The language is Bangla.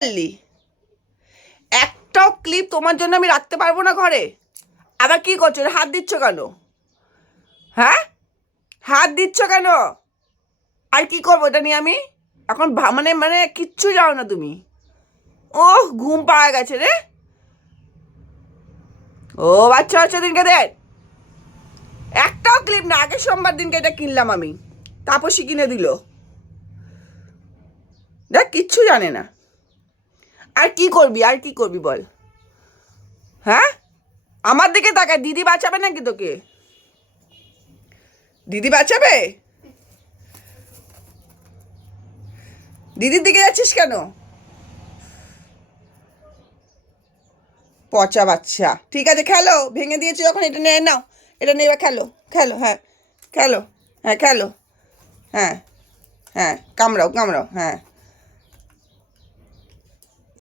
বললি একটাও ক্লিপ তোমার জন্য আমি রাখতে পারবো না ঘরে? আবার কি করছো? হাত দিচ্ছ কেন? হ্যাঁ, হাত দিচ্ছ কেন? আর কি করবো এটা নিয়ে আমি? এখন মানে মানে কিচ্ছু যাও না তুমি। ওহ, ঘুম পাওয়া গেছে রে। ও বাচ্চা বাচ্চা দিনকে দেখ, একটাও ক্লিপ না। আগের সোমবার দিনকে এটা কিনলাম আমি, তাপসী কিনে দিল। দেখ, কিচ্ছু জানে না। আর কি করবি, আর কি করবি বল? হ্যাঁ, আমার দিকে তাকায়। দিদি বাঁচাবে নাকি তোকে? দিদি বাঁচাবে? দিদির দিকে যাচ্ছিস কেন? পচা বাচ্চা। ঠিক আছে, খেলো। ভেঙে দিয়েছি যখন, এটা নিয়ে নাও। এটা নিয়ে এবার খেলো। খেলো, হ্যাঁ। খেলো, হ্যাঁ খেলো। হ্যাঁ, হ্যাঁ কামড়াও কামড়াও, হ্যাঁ।